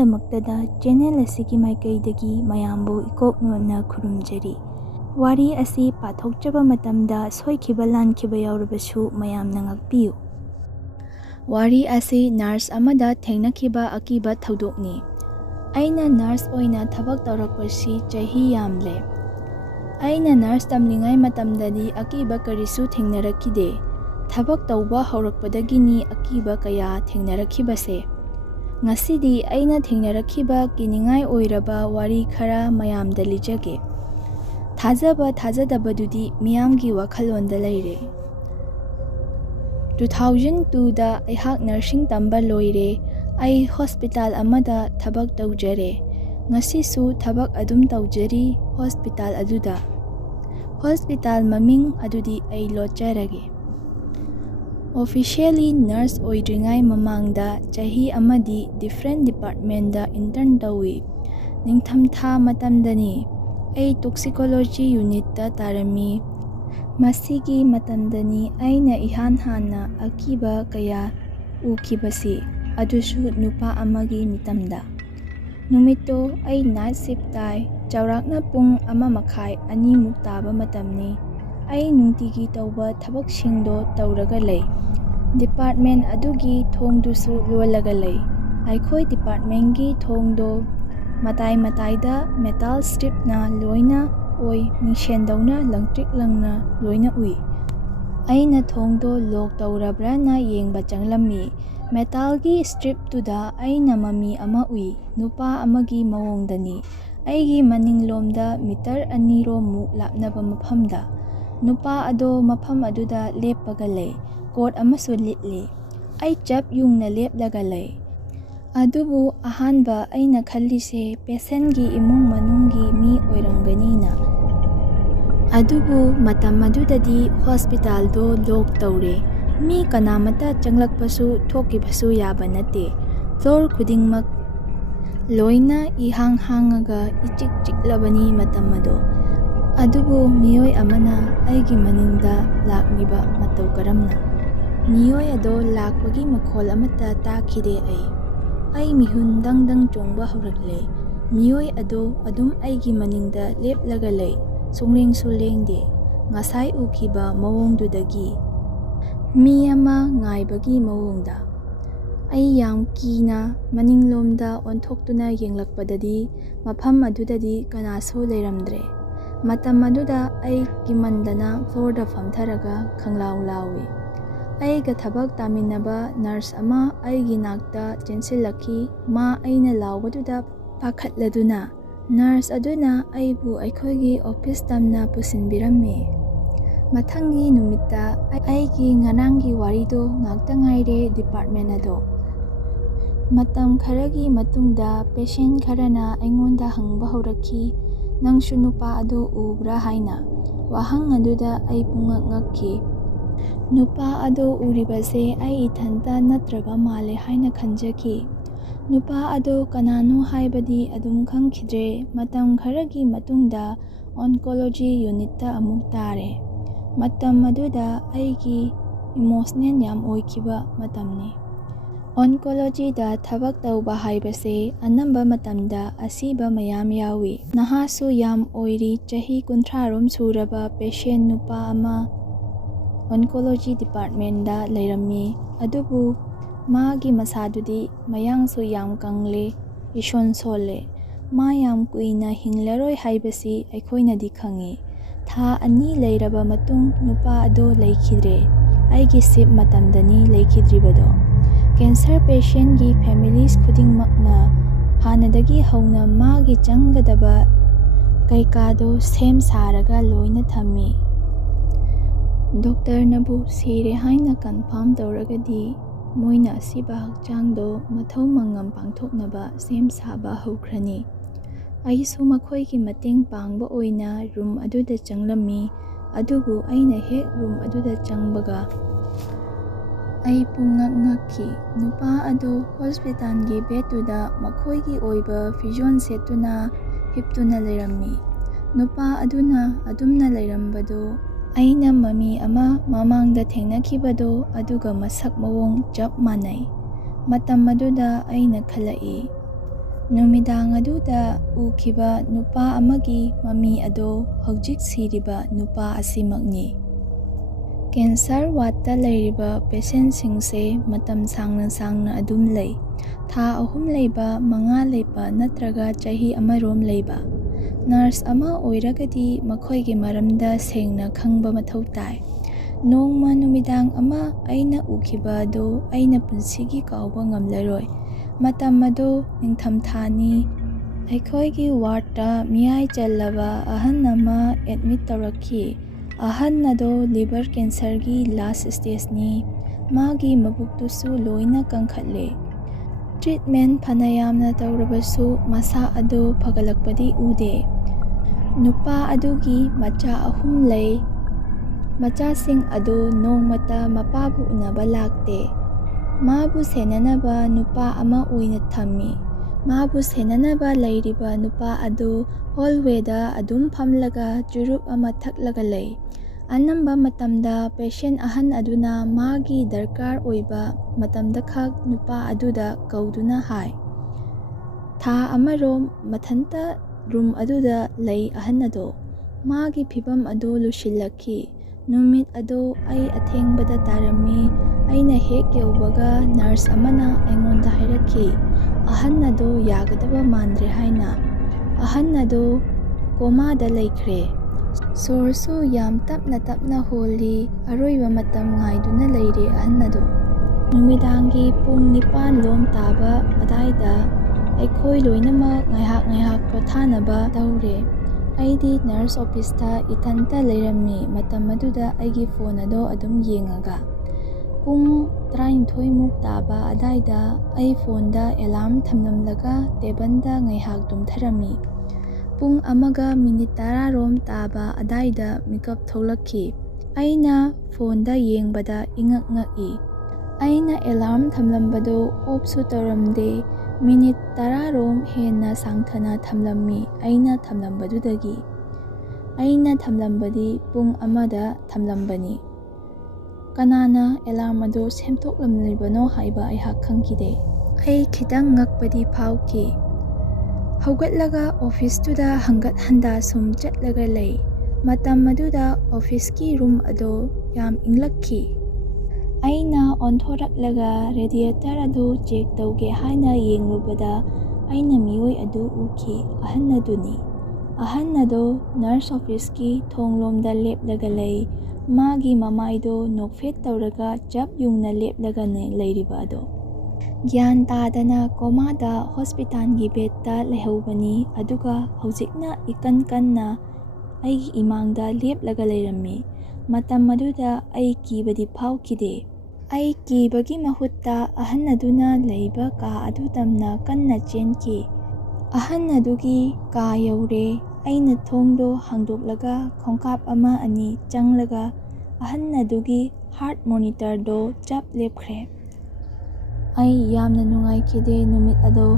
ꯑꯍꯥꯟꯕꯃꯛꯇꯗ channel ꯑꯁꯤꯒꯤ ꯃꯥꯏꯀꯩꯗꯒꯤ ꯃꯌꯥꯝꯕꯨ ꯏꯀꯣꯛꯅꯣꯠꯅ ꯈꯨꯔꯨꯝꯖꯔꯤ꯫ ꯋꯥꯔꯤ ꯑꯁꯤ ꯄꯥꯊꯣꯛꯆꯕ ꯃꯇꯝꯗ ꯁꯣꯏꯈꯤꯕ ꯂꯥꯟꯈꯤꯕ ꯌꯥꯎꯔꯕꯁꯨ ꯃꯌꯥꯝꯅ ꯉꯥꯛꯄꯤꯌꯨ꯫ ꯋꯥꯔꯤ ꯑꯁꯤ ꯅꯔꯁ ꯑꯃꯗ ꯊꯦꯡꯅꯈꯤꯕ ꯑꯀꯤꯕ ꯊꯧꯗꯣꯛꯅꯤ꯫ ꯑꯩꯅ ꯅꯔꯁ ꯑꯣꯏꯅ ꯊꯕꯛ ꯇꯧꯔꯛꯄꯁꯤ ꯆꯍꯤ ꯌꯥꯝꯂꯦ꯫ ꯑꯩꯅ ꯅꯔꯁ ꯇꯝꯂꯤꯉꯩ ꯃꯇꯝꯗꯗꯤ ꯑꯀꯤꯕ ꯀꯔꯤꯁꯨ ꯊꯦꯡꯅꯔꯛꯈꯤꯗꯦ꯫ ꯊꯕꯛ ꯇꯧꯕ ꯍꯧꯔꯛꯄꯗꯒꯤꯅꯤ ꯑꯀꯤꯕ ꯀꯌా ꯊꯦꯡꯅꯔꯛꯈꯤꯕꯁꯦ꯫ ꯉꯁꯤꯗꯤ ꯑꯩꯅ ꯊꯦꯡꯅꯔꯛꯈꯤꯕ ꯀꯤꯅꯤꯡꯉꯥꯏ ꯑꯣꯏꯔꯕ ꯋꯥꯔꯤ ꯈꯔ ꯃꯌꯥꯝꯗ ꯂꯤꯖꯒꯦ꯫ ꯊꯥꯖꯕ ꯊꯥꯖꯗꯕꯗꯨꯗꯤ ꯃꯤꯌꯥꯝꯒꯤ ꯋꯥꯈꯜꯂꯣꯟꯗ ꯂꯩꯔꯦ꯫ 2002ꯗ ꯑꯩꯍꯥꯛ ꯅꯔꯁꯤꯡ ꯇꯝꯕ ꯂꯣꯏꯔꯦ꯫ ꯑꯩ ꯍꯣꯁꯄꯤꯇꯥꯜ ꯑꯃꯗ ꯊꯕꯛ ꯇꯧꯖꯔꯦ꯫ ꯉꯁꯤꯁꯨ ꯊꯕꯛ ꯑꯗꯨꯝ ꯇꯧꯖꯔꯤ ꯍꯣꯁꯄꯤꯇꯥꯜ ꯑꯗꯨꯗ꯫ ꯍꯣꯁꯄꯤꯇꯥꯜ ꯃꯃꯤꯡ ꯑꯗꯨꯗꯤ ꯑꯩ ꯂꯣꯠꯆꯔꯒꯦ꯫ ꯑꯣꯐꯤꯁꯤꯌꯦꯜꯂꯤ ꯅꯔꯁ ꯑꯣꯏꯗ꯭ꯔꯤꯉꯩ ꯃꯃꯥꯡꯗ ꯆꯍꯤ ꯑꯃꯗꯤ ꯗꯤꯐꯔꯦꯟꯠ ꯗꯤꯄꯥꯔꯠꯃꯦꯟꯠꯗ ꯏꯟꯇꯔꯟ ꯇꯧꯏ꯫ ꯅꯤꯡꯊꯝꯊꯥ ꯃꯇꯝꯗꯅꯤ꯫ ꯑꯩ ꯇꯣꯛꯁꯤꯀꯣꯂꯣꯖꯤ ꯌꯨꯅꯤꯠꯇ ꯇꯥꯔꯝꯃꯤ꯫ ꯃꯁꯤꯒꯤ ꯃꯇꯝꯗꯅꯤ ꯑꯩꯅ ꯏꯍꯥꯟ ꯍꯥꯟꯅ ꯑꯀꯤꯕ ꯀꯌꯥ ꯎꯈꯤꯕꯁꯤ, ꯑꯗꯨꯁꯨ ꯅꯨꯄꯥ ꯑꯃꯒꯤ ꯃꯤꯇꯝꯗ꯫ ꯅꯨꯃꯤꯠꯇꯣ ꯑꯩ ꯅꯥꯏꯠ ꯁꯤꯐꯠ ꯇꯥꯏ꯫ ꯆꯥꯎꯔꯥꯛꯅ ꯄꯨꯡ 1:30-2ꯃꯨꯛ ꯇꯥꯕ ꯃꯇꯝꯅꯤ꯫ ꯑꯩ ꯅꯨꯡꯇꯤꯒꯤ ꯇꯧꯕ ꯊꯕꯛꯁꯤꯡꯗꯣ ꯇꯧꯔꯒ ꯂꯩ꯫ ꯗꯤꯄꯥꯔꯠꯃꯦꯟꯠ ꯑꯗꯨꯒꯤ ꯊꯣꯡꯗꯨꯁꯨ ꯂꯣꯜꯂꯒ ꯂꯩ꯫ ꯑꯩꯈꯣꯏ ꯗꯤꯄꯥꯔꯠꯃꯦꯟꯠꯒꯤ ꯊꯣꯡꯗꯣ ꯃꯇꯥꯏ-ꯃꯇꯥꯏꯗ ꯃꯦꯇꯥꯜ ꯁ꯭ꯇꯔꯤꯞꯅ ꯂꯣꯏꯅ ꯑꯣꯏ, ꯃꯤꯡꯁꯦꯟꯗꯧꯅ ꯂꯪꯇ꯭ꯔꯤꯛ ꯂꯪꯅ ꯂꯣꯏꯅ ꯎꯏ꯫ ꯑꯩꯅ ꯊꯣꯡꯗꯣ ꯂꯣꯛ ꯇꯧꯔꯕ꯭ꯔꯅ ꯌꯦꯡꯕ ꯆꯪꯂꯝꯃꯤ꯫ ꯃꯦꯇꯥꯜꯒꯤ ꯁ꯭ꯇꯔꯤꯞꯇꯨꯗ ꯑꯩꯅ ꯃꯃꯤ ꯑꯃ ꯎꯏ꯫ ꯅꯨꯄꯥ ꯑꯃꯒꯤ ꯃꯑꯣꯡꯗꯅꯤ꯫ ꯑꯩꯒꯤ ꯃꯅꯤꯡꯂꯣꯝꯗ ꯃꯤꯇꯔ 2ꯔꯣꯝꯃꯨꯛ ꯂꯥꯞꯅꯕ ꯃꯐꯝꯗ꯫ ꯅꯨꯄꯥ ꯑꯗꯣ ꯃꯐꯝ ꯑꯗꯨꯗ ꯂꯦꯞꯄꯒ ꯂꯩ꯫ ꯀꯣꯠ ꯑꯃꯁꯨ ꯂꯤꯠꯂꯤ꯫ ꯑꯩ ꯆꯞ ꯌꯨꯡꯅ ꯂꯦꯞꯂꯒ ꯂꯩ꯫ ꯑꯗꯨꯕꯨ ꯑꯍꯥꯟꯕ ꯑꯩꯅ ꯈꯜꯂꯤꯁꯦ ꯄꯦꯁꯦꯟꯠꯒꯤ ꯏꯃꯨꯡ ꯃꯅꯨꯡꯒꯤ ꯃꯤ ꯑꯣꯏꯔꯝꯒꯅꯤꯅ꯫ ꯑꯗꯨꯕꯨ ꯃꯇꯝ ꯑꯗꯨꯗꯗꯤ ꯍꯣꯁꯄꯤꯇꯥꯜꯗꯣ ꯂꯣꯛ ꯇꯧꯔꯦ꯫ ꯃꯤ ꯀꯅꯥꯃꯠꯇ ꯆꯪꯂꯛꯄꯁꯨ ꯊꯣꯛꯈꯤꯕꯁꯨ ꯌꯥꯕ ꯅꯠꯇꯦ꯫ ꯐ꯭ꯂꯣꯔ ꯈꯨꯗꯤꯡꯃꯛ ꯂꯣꯏꯅ ꯏꯍꯥꯡ ꯍꯥꯡꯉꯒ ꯏꯆꯤꯛ ꯆꯤꯛꯂꯕꯅꯤ ꯃꯇꯝ ꯑꯗꯣ꯫ ꯑꯗꯨꯕꯨ ꯃꯤꯑꯣꯏ ꯑꯃꯅ ꯑꯩꯒꯤ ꯃꯅꯤꯡꯗ ꯂꯥꯛꯂꯤꯕ ꯃꯇꯧ ꯀꯔꯝꯅ? ꯃꯤꯑꯣꯏ ꯑꯗꯣ ꯂꯥꯛꯄꯒꯤ ꯃꯈꯣꯜ ꯑꯃꯠꯇ ꯇꯥꯈꯤꯗꯦ ꯑꯩ꯫ ꯑꯩ ꯃꯤꯍꯨꯟ ꯗꯪ ꯗꯪ ꯆꯣꯡꯕ ꯍꯧꯔꯛꯂꯦ꯫ ꯃꯤꯑꯣꯏ ꯑꯗꯣ ꯑꯗꯨꯝ ꯑꯩꯒꯤ ꯃꯅꯤꯡꯗ ꯂꯦꯞꯂꯒ ꯂꯩ, ꯁꯨꯡꯂꯦꯡꯁꯨ ꯂꯦꯡꯗꯦ꯫ ꯉꯁꯥꯏ ꯎꯈꯤꯕ ꯃꯑꯣꯡꯗꯨꯗꯒꯤ ꯃꯤ ꯑꯃ ꯉꯥꯏꯕꯒꯤ ꯃꯑꯣꯡꯗ꯫ ꯑꯩ ꯌꯥꯝ ꯀꯤꯅ ꯃꯅꯤꯡꯂꯣꯝꯗ ꯑꯣꯟꯊꯣꯛꯇꯨꯅ ꯌꯦꯡꯂꯛꯄꯗꯗꯤ ꯃꯐꯝ ꯑꯗꯨꯗꯗꯤ ꯀꯅꯥꯁꯨ ꯂꯩꯔꯝꯗ꯭ꯔꯦ꯫ ꯃꯇꯝ ꯑꯗꯨꯗ ꯑꯩ ꯀꯤꯃꯟꯗꯅ ꯐ꯭ꯂꯣꯔꯗ ꯐꯝꯊꯔꯒ ꯈꯪꯂꯥꯎ ꯂꯥꯎꯏ꯫ ꯑꯩꯒ ꯊꯕꯛ ꯇꯥꯃꯤꯟꯅꯕ ꯅꯔꯁ ꯑꯃ ꯑꯩꯒꯤ ꯅꯥꯛꯇ ꯆꯦꯟꯁꯤꯜꯂꯛꯈꯤ꯫ ꯃꯥ ꯑꯩꯅ ꯂꯥꯎꯕꯗꯨꯗ ꯄꯥꯈꯠꯂꯗꯨꯅ ꯅꯔꯁ ꯑꯗꯨꯅ ꯑꯩꯕꯨ ꯑꯩꯈꯣꯏꯒꯤ ꯑꯣꯐꯤꯁ ꯇꯝꯅ ꯄꯨꯁꯤꯟꯕꯤꯔꯝꯃꯤ꯫ ꯃꯊꯪꯒꯤ ꯅꯨꯃꯤꯠꯇ ꯑꯩꯒꯤ ꯉꯔꯥꯡꯒꯤ ꯋꯥꯔꯤꯗꯣ ꯉꯥꯛꯇ ꯉꯥꯏꯔꯦ ꯗꯤꯄꯥꯔꯠꯃꯦꯟꯠ ꯑꯗꯣ꯫ ꯃꯇꯝ ꯈꯔꯒꯤ ꯃꯇꯨꯡꯗ ꯄꯦꯁꯦꯟꯠ ꯈꯔꯅ ꯑꯩꯉꯣꯟꯗ ꯍꯪꯕ ꯍꯧꯔꯛꯈꯤ, "ꯅꯪꯁꯨ ꯅꯨꯄꯥ ꯑꯗꯨ ꯎꯕ꯭ꯔꯥ?" ꯍꯥꯏꯅ꯫ ꯋꯥꯍꯪ ꯑꯗꯨꯗ ꯑꯩ ꯄꯨꯡꯉꯛ ꯉꯛꯈꯤ꯫ ꯅꯨꯄꯥ ꯑꯗꯣ ꯎꯔꯤꯕꯁꯦ ꯑꯩ ꯏꯊꯟꯇ ꯅꯠꯇ꯭ꯔꯕ ꯃꯥꯜꯂꯦ ꯍꯥꯏꯅ ꯈꯟꯖꯈꯤ꯫ ꯅꯨꯄꯥ ꯑꯗꯣ ꯀꯅꯥꯅꯣ ꯍꯥꯏꯕꯗꯤ ꯑꯗꯨꯝ ꯈꯪꯈꯤꯗ꯭ꯔꯦ꯫ ꯃꯇꯝ ꯈꯔꯒꯤ ꯃꯇꯨꯡꯗ ꯑꯣꯟꯀꯣꯂꯣꯖꯤ ꯌꯨꯅꯤꯠꯇ ꯑꯃꯨꯛ ꯇꯥꯔꯦ꯫ ꯃꯇꯝ ꯑꯗꯨꯗ ꯑꯩꯒꯤ ꯏꯃꯣꯁꯅꯦꯜ ꯌꯥꯝ ꯑꯣꯏꯈꯤꯕ ꯃꯇꯝꯅꯤ꯫ ꯑꯣꯟꯀꯣꯂꯣꯖꯤꯗ ꯊꯕꯛ ꯇꯧꯕ ꯍꯥꯏꯕꯁꯦ ꯑꯅꯝꯕ ꯃꯇꯝꯗ ꯑꯁꯤꯕ ꯃꯌꯥꯝ ꯌꯥꯎꯏ꯫ ꯅꯍꯥꯁꯨ ꯌꯥꯝ ꯑꯣꯏꯔꯤ꯫ ꯆꯍꯤ 30ꯔꯣꯝ ꯁꯨꯔꯕ ꯄꯦꯁꯦꯟꯠ ꯅꯨꯄꯥ ꯑꯃ ꯑꯣꯟꯀꯣꯂꯣꯖꯤ ꯗꯤꯄꯥꯔꯠꯃꯦꯟꯠꯗ ꯂꯩꯔꯝꯃꯤ꯫ ꯑꯗꯨꯕꯨ ꯃꯥꯒꯤ ꯃꯁꯥꯗꯨꯗꯤ ꯃꯌꯥꯡꯁꯨ ꯌꯥꯝ ꯀꯪꯂꯦ, ꯏꯁꯣꯟ ꯁꯣꯜꯂꯦ꯫ ꯃꯥ ꯌꯥꯝ ꯀꯨꯏꯅ ꯍꯤꯡꯂꯔꯣꯏ ꯍꯥꯏꯕꯁꯤ ꯑꯩꯈꯣꯏꯅꯗꯤ ꯈꯪꯏ꯫ ꯊꯥ 2 ꯂꯩꯔꯕ ꯃꯇꯨꯡ ꯅꯨꯄꯥ ꯑꯗꯣ ꯂꯩꯈꯤꯗ꯭ꯔꯦ꯫ ꯑꯩꯒꯤ ꯁꯤꯐꯠ ꯃꯇꯝꯗꯅꯤ ꯂꯩꯈꯤꯗ꯭ꯔꯤꯕꯗꯣ꯫ ꯀꯦꯟꯁꯔ ꯄꯦꯁꯦꯟꯠꯒꯤ ꯐꯦꯃꯤꯂꯤꯁ ꯈꯨꯗꯤꯡꯃꯛꯅ ꯍꯥꯟꯅꯗꯒꯤ ꯍꯧꯅ ꯃꯥꯒꯤ ꯆꯪꯒꯗꯕ ꯀꯩꯀꯥꯗꯣ ꯁꯦꯝ ꯁꯥꯔꯒ ꯂꯣꯏꯅ ꯊꯝꯃꯤ꯫ ꯗꯣꯛꯇꯔꯅꯕꯨ ꯁꯤꯔꯦ ꯍꯥꯏꯅ ꯀꯟꯐꯥꯔꯝ ꯇꯧꯔꯒꯗꯤ ꯃꯣꯏꯅ ꯑꯁꯤꯕ ꯍꯛꯆꯥꯡꯗꯣ ꯃꯊꯧ ꯃꯉꯝ ꯄꯥꯡꯊꯣꯛꯅꯕ ꯁꯦꯝ ꯁꯥꯕ ꯍꯧꯈ꯭ꯔꯅꯤ꯫ ꯑꯩꯁꯨ ꯃꯈꯣꯏꯒꯤ ꯃꯇꯦꯡ ꯄꯥꯡꯕ ꯑꯣꯏꯅ ꯔꯨꯝ ꯑꯗꯨꯗ ꯆꯪꯂꯝꯃꯤ꯫ ꯑꯗꯨꯕꯨ ꯑꯩꯅ ꯍꯦꯛ ꯔꯨꯝ ꯑꯗꯨꯗ ꯆꯪꯕꯒ ꯑꯩ ꯄꯨꯡꯉꯛ ꯉꯛꯈꯤ꯫ ꯅꯨꯄꯥ ꯑꯗꯣ ꯍꯣꯁꯄꯤꯇꯥꯜꯒꯤ ꯕꯦꯗꯇꯨꯗ ꯃꯈꯣꯏꯒꯤ ꯑꯣꯏꯕ ꯐꯤꯖꯣꯜ ꯁꯦꯠꯇꯨꯅ ꯍꯤꯞꯇꯨꯅ ꯂꯩꯔꯝꯃꯤ꯫ ꯅꯨꯄꯥ ꯑꯗꯨꯅ ꯑꯗꯨꯝꯅ ꯂꯩꯔꯝꯕꯗꯣ ꯑꯩꯅ ꯃꯃꯤ ꯑꯃ ꯃꯃꯥꯡꯗ ꯊꯦꯡꯅꯈꯤꯕꯗꯣ ꯑꯗꯨꯒ ꯃꯁꯛ ꯃꯑꯣꯡ ꯆꯞ ꯃꯥꯟꯅꯩ꯫ ꯃꯇꯝ ꯑꯗꯨꯗ ꯑꯩꯅ ꯈꯜꯂꯛꯏ, ꯅꯨꯃꯤꯗꯥꯡ ꯑꯗꯨꯗ ꯎꯈꯤꯕ ꯅꯨꯄꯥ ꯑꯃꯒꯤ ꯃꯃꯤ ꯑꯗꯣ ꯍꯧꯖꯤꯛ ꯁꯤꯔꯤꯕ ꯅꯨꯄꯥ ꯑꯁꯤꯃꯛꯅꯤ꯫ ꯀꯦꯟꯁꯔ ꯋꯥꯔꯗꯇ ꯂꯩꯔꯤꯕ ꯄꯦꯁꯦꯟꯠꯁꯤꯡꯁꯦ ꯃꯇꯝ ꯁꯥꯡꯅ ꯑꯗꯨꯝ ꯂꯩ꯫ ꯊꯥ 3 ꯂꯩꯕ, 5 ꯂꯩꯕ ꯅꯠꯇ꯭ꯔꯒ ꯆꯍꯤ ꯑꯃꯔꯣꯝ ꯂꯩꯕ꯫ ꯅꯔꯁ ꯑꯃ ꯑꯣꯏꯔꯒꯗꯤ ꯃꯈꯣꯏꯒꯤ ꯃꯔꯝꯗ ꯁꯦꯡꯅ ꯈꯪꯕ ꯃꯊꯧ ꯇꯥꯏ꯫ ꯅꯣꯡꯃ ꯅꯨꯃꯤꯗꯥꯡ ꯑꯃ ꯑꯩꯅ ꯎꯈꯤꯕ ꯑꯗꯨ ꯑꯩꯅ ꯄꯨꯟꯁꯤꯒꯤ ꯀꯥꯎꯕ ꯉꯝꯂꯔꯣꯏ꯫ ꯃꯇꯝ ꯑꯗꯨ ꯅꯤꯡꯊꯝꯊꯥꯅꯤ꯫ ꯑꯩꯈꯣꯏꯒꯤ ꯋꯥꯔꯗꯇ ꯃꯤꯌꯥꯏ ꯆꯜꯂꯕ ꯑꯍꯟ ꯑꯃ ꯑꯦꯗꯃꯤꯠ ꯇꯧꯔꯛꯈꯤ꯫ ꯑꯍꯟ ꯑꯗꯣ ꯂꯤꯚꯔ ꯀꯦꯟꯁꯔꯒꯤ ꯂꯥꯁ ꯁ꯭ꯇꯦꯖꯅꯤ꯫ ꯃꯥꯒꯤ ꯃꯕꯨꯛꯇꯨꯁꯨ ꯂꯣꯏꯅ ꯀꯪꯈꯠꯂꯦ꯫ ꯇ꯭ꯔꯤꯠꯃꯦꯟꯠ ꯐꯅ ꯌꯥꯝꯅ ꯇꯧꯔꯕꯁꯨ ꯃꯁꯥ ꯑꯗꯨ ꯐꯒꯠꯂꯛꯄꯗꯤ ꯎꯗꯦ꯫ ꯅꯨꯄꯥ ꯑꯗꯨꯒꯤ ꯃꯆꯥ 3 ꯂꯩ꯫ ꯃꯆꯥꯁꯤꯡ ꯑꯗꯨ ꯅꯣꯡꯃꯇ ꯃꯄꯥꯕꯨ ꯎꯅꯕ ꯂꯥꯛꯇꯦ꯫ ꯃꯥꯕꯨ ꯁꯦꯟꯅꯅꯕ ꯅꯨꯄꯥ ꯑꯃ ꯑꯣꯏꯅ ꯊꯝꯃꯤ꯫ ꯃꯥꯕꯨ ꯁꯦꯟꯅꯅꯕ ꯂꯩꯔꯤꯕ ꯅꯨꯄꯥ ꯑꯗꯨ ꯍꯣꯜꯋꯦꯗ ꯑꯗꯨꯝ ꯐꯝꯂꯒ ꯆꯨꯔꯨꯞ ꯑꯃ ꯊꯛꯂꯒ ꯂꯩ꯫ ꯑꯅꯝꯕ ꯃꯇꯝꯗ ꯄꯦꯁꯦꯟꯠ ꯑꯍꯟ ꯑꯗꯨꯅ ꯃꯥꯒꯤ ꯗꯔꯀꯥꯔ ꯑꯣꯏꯕ ꯃꯇꯝꯗꯈꯛ ꯅꯨꯄꯥ ꯑꯗꯨꯗ ꯀꯧꯗꯨꯅ ꯍꯥꯏ꯫ ꯊꯥ ꯑꯃꯔꯣꯝ ꯃꯊꯟꯇ ꯔꯨꯝ ꯑꯗꯨꯗ ꯂꯩ ꯑꯍꯟ ꯑꯗꯣ꯫ ꯃꯥꯒꯤ ꯐꯤꯚꯝ ꯑꯗꯨ ꯂꯨꯁꯤꯜꯂꯛꯈꯤ꯫ ꯅꯨꯃꯤꯠ ꯑꯗꯨ ꯑꯩ ꯑꯊꯦꯡꯕꯗ ꯇꯥꯔꯝꯃꯤ꯫ ꯑꯩꯅ ꯍꯦꯛ ꯌꯧꯕꯒ ꯅꯔꯁ ꯑꯃꯅ ꯑꯩꯉꯣꯟꯗ ꯍꯥꯏꯔꯛꯈꯤ, ꯑꯍꯟ ꯑꯗꯨ ꯌꯥꯒꯗꯕ ꯃꯥꯟꯗ꯭ꯔꯦ ꯍꯥꯏꯅ꯫ ꯑꯍꯟ ꯑꯗꯨ ꯀꯣꯃꯥꯗ ꯂꯩꯈ꯭ꯔꯦ꯫ ꯁꯣꯔꯁꯨ ꯌꯥꯝ ꯇꯞꯅ ꯍꯣꯜꯂꯤ꯫ ꯑꯔꯣꯏꯕ ꯃꯇꯝ ꯉꯥꯏꯗꯨꯅ ꯂꯩꯔꯦ ꯑꯍꯟ ꯑꯗꯣ꯫ ꯅꯨꯃꯤꯗꯥꯡꯒꯤ ꯄꯨꯡ 9 ꯂꯣꯝ ꯇꯥꯕ ꯑꯗꯥꯏꯗ ꯑꯩꯈꯣꯏ ꯂꯣꯏꯅꯃꯛ ꯉꯥꯏꯍꯥꯛ ꯄꯣꯊꯥꯅꯕ ꯇꯧꯔꯦ꯫ ꯑꯩꯗꯤ ꯅꯔꯁ ꯑꯣꯐꯤꯁꯇ ꯏꯊꯟꯇ ꯂꯩꯔꯝꯃꯤ ꯃꯇꯝ ꯑꯗꯨꯗ ꯑꯩꯒꯤ ꯐꯣꯟ ꯑꯗꯣ ꯑꯗꯨꯝ ꯌꯦꯡꯉꯒ꯫ ꯄꯨꯡ 12 ꯃꯨꯛ ꯇꯥꯕ ꯑꯗꯥꯏꯗ ꯑꯩ ꯐꯣꯟꯗ ꯑꯦꯂꯥꯔꯝ ꯊꯝꯂꯝꯂꯒ ꯇꯦꯕꯜꯗ ꯉꯥꯏꯍꯥꯛ ꯇꯨꯝꯊꯔꯝꯃꯤ꯫ ꯄꯨꯡ 1:10 ꯔꯣꯝ ꯇꯥꯕ ꯑꯗꯥꯏꯗ ꯃꯤꯀꯞ ꯊꯣꯛꯂꯛꯈꯤ꯫ ꯑꯩꯅ ꯐꯣꯟꯗ ꯌꯦꯡꯕꯗ ꯏꯉꯛ ꯉꯛꯏ꯫ ꯑꯩꯅ ꯑꯦꯂꯥꯔꯝ ꯊꯝꯂꯝꯕꯗꯣ ꯑꯣꯐꯁꯨ ꯇꯧꯔꯝꯗꯦ꯫ ꯃꯤꯅꯤꯠ 10 ꯔꯣꯝ ꯍꯦꯟꯅ ꯁꯥꯡꯊꯅ ꯊꯝꯂꯝꯃꯤ ꯑꯩꯅ ꯊꯝꯂꯝꯕꯗꯨꯗꯒꯤ꯫ ꯑꯩꯅ ꯊꯝꯂꯝꯕꯗꯤ ꯄꯨꯡ 1ꯗ ꯊꯝꯂꯝꯕꯅꯤ꯫ ꯀꯅꯥꯅ ꯑꯦꯂꯥꯔꯝ ꯑꯗꯨ ꯁꯦꯝꯗꯣꯛꯂꯝꯂꯤꯕꯅꯣ ꯍꯥꯏꯕ ꯑꯩꯍꯥꯛ ꯈꯪꯈꯤꯗꯦ꯫ ꯑꯩ ꯈꯤꯇꯪ ꯉꯛꯄꯗꯤ ꯐꯥꯎꯈꯤ꯫ ꯍꯧꯒꯠꯂꯒ ꯑꯣꯐꯤꯁꯇꯨꯗ ꯍꯪꯒꯠ ꯍꯟꯗꯥ ꯁꯨꯝ ꯆꯠꯂꯒ ꯂꯩ꯫ ꯃꯇꯝ ꯑꯗꯨꯗ ꯑꯣꯐꯤꯁꯀꯤ ꯔꯨꯝ ꯑꯗꯣ ꯌꯥꯝ ꯏꯪꯂꯛꯈꯤ꯫ ꯑꯩꯅ ꯑꯣꯟꯊꯣꯔꯛꯂꯒ ꯔꯦꯗꯤꯌꯦꯇꯔ ꯑꯗꯨ ꯆꯦꯛ ꯇꯧꯒꯦ ꯍꯥꯏꯅ ꯌꯦꯡꯂꯨꯕꯗ ꯑꯩꯅ ꯃꯤꯑꯣꯏ ꯑꯗꯨ ꯎꯈꯤ꯫ ꯑꯍꯟ ꯑꯗꯨꯅꯤ꯫ ꯑꯍꯟ ꯑꯗꯣ ꯅꯔꯁ ꯑꯣꯐꯤꯁꯀꯤ ꯊꯣꯡꯂꯣꯝꯗ ꯂꯦꯞꯂꯒ ꯂꯩ꯫ ꯃꯥꯒꯤ ꯃꯃꯥꯏꯗꯣ ꯅꯣꯛꯐꯦꯠ ꯇꯧꯔꯒ ꯆꯞ ꯌꯨꯡꯅ ꯂꯦꯞꯂꯒꯅꯦ ꯂꯩꯔꯤꯕ ꯑꯗꯣ꯫ ꯒ꯭ꯌꯥꯟ ꯇꯥꯗꯅ ꯀꯣꯃꯥꯗ ꯍꯣꯁꯄꯤꯇꯥꯜꯒꯤ ꯕꯦꯗꯇ ꯂꯩꯍꯧꯕꯅꯤ꯫ ꯑꯗꯨꯒ ꯍꯧꯖꯤꯛꯅ ꯏꯀꯟ ꯀꯟꯅ ꯑꯩꯒꯤ ꯏꯃꯥꯡꯗ ꯂꯦꯞꯂꯒ ꯂꯩꯔꯝꯃꯤ꯫ ꯃꯇꯝ ꯑꯗꯨꯗ ꯑꯩ ꯀꯤꯕꯗꯤ ꯐꯥꯎꯈꯤꯗꯦ꯫ ꯑꯩ ꯀꯤꯕꯒꯤ ꯃꯍꯨꯠꯇ ꯑꯍꯟ ꯑꯗꯨꯅ ꯂꯩꯕ ꯀꯥ ꯑꯗꯨ ꯇꯝꯅ ꯀꯟꯅ ꯆꯦꯟꯈꯤ꯫ ꯑꯍꯟ ꯑꯗꯨꯒꯤ ꯀꯥ ꯌꯧꯔꯦ꯫ ꯑꯩꯅ ꯊꯣꯡꯗꯣ ꯍꯥꯡꯗꯣꯛꯂꯒ ꯈꯣꯡꯀꯥꯞ 1-2 ꯆꯪꯂꯒ ꯑꯍꯟ ꯑꯗꯨꯒꯤ ꯍꯥꯔꯠ ꯃꯣꯅꯤꯇꯔꯗꯣ ꯆꯞ ꯂꯦꯞꯈ꯭ꯔꯦ꯫ ꯑꯩ ꯌꯥꯝꯅ ꯅꯨꯡꯉꯥꯏꯈꯤꯗꯦ ꯅꯨꯃꯤꯠ ꯑꯗꯣ꯫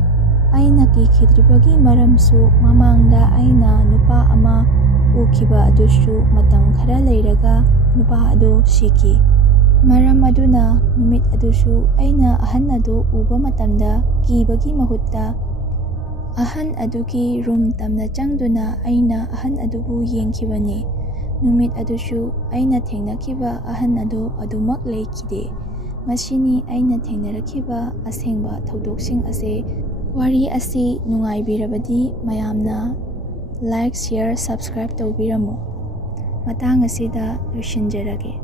ꯑꯩꯅ ꯀꯤꯈꯤꯗ꯭ꯔꯤꯕꯒꯤ ꯃꯔꯝꯁꯨ ꯃꯃꯥꯡꯗ ꯑꯩꯅ ꯅꯨꯄꯥ ꯑꯃ ꯎꯈꯤꯕ ꯑꯗꯨꯁꯨ ꯃꯇꯝ ꯈꯔ ꯂꯩꯔꯒ ꯅꯨꯄꯥ ꯑꯗꯨ ꯁꯤꯈꯤ꯫ ꯃꯔꯝ ꯑꯗꯨꯅ ꯅꯨꯃꯤꯠ ꯑꯗꯨꯁꯨ ꯑꯩꯅ ꯑꯍꯟ ꯑꯗꯨ ꯎꯕ ꯃꯇꯝꯗ ꯀꯤꯕꯒꯤ ꯃꯍꯨꯠꯇ ꯑꯍꯟ ꯑꯗꯨꯒꯤ ꯔꯨꯝ ꯇꯝꯅ ꯆꯪꯗꯨꯅ ꯑꯩꯅ ꯑꯍꯟ ꯑꯗꯨꯕꯨ ꯌꯦꯡꯈꯤꯕꯅꯤ꯫ ꯅꯨꯃꯤꯠ ꯑꯗꯨꯁꯨ ꯑꯩꯅ ꯊꯦꯡꯅꯈꯤꯕ ꯑꯍꯟ ꯑꯗꯨ ꯑꯗꯨꯃꯛ ꯂꯩꯈꯤꯗꯦ꯫ ꯃꯁꯤꯅꯤ ꯑꯩꯅ ꯊꯦꯡꯅꯔꯛꯈꯤꯕ ꯑꯁꯦꯡꯕ ꯊꯧꯗꯣꯛꯁꯤꯡ ꯑꯁꯦ꯫ ꯋꯥꯔꯤ ꯑꯁꯤ ꯅꯨꯡꯉꯥꯏꯕꯤꯔꯕꯗꯤ ꯃꯌꯥꯝꯅ ꯂꯥꯏꯛ, ꯁꯦꯌꯔ, ꯁꯕꯁꯀ꯭ꯔꯥꯏꯕ ꯇꯧꯕꯤꯔꯝꯃꯨ꯫ ꯃꯇꯥꯡ ꯑꯁꯤꯗ ꯂꯣꯏꯁꯤꯟꯖꯔꯒꯦ꯫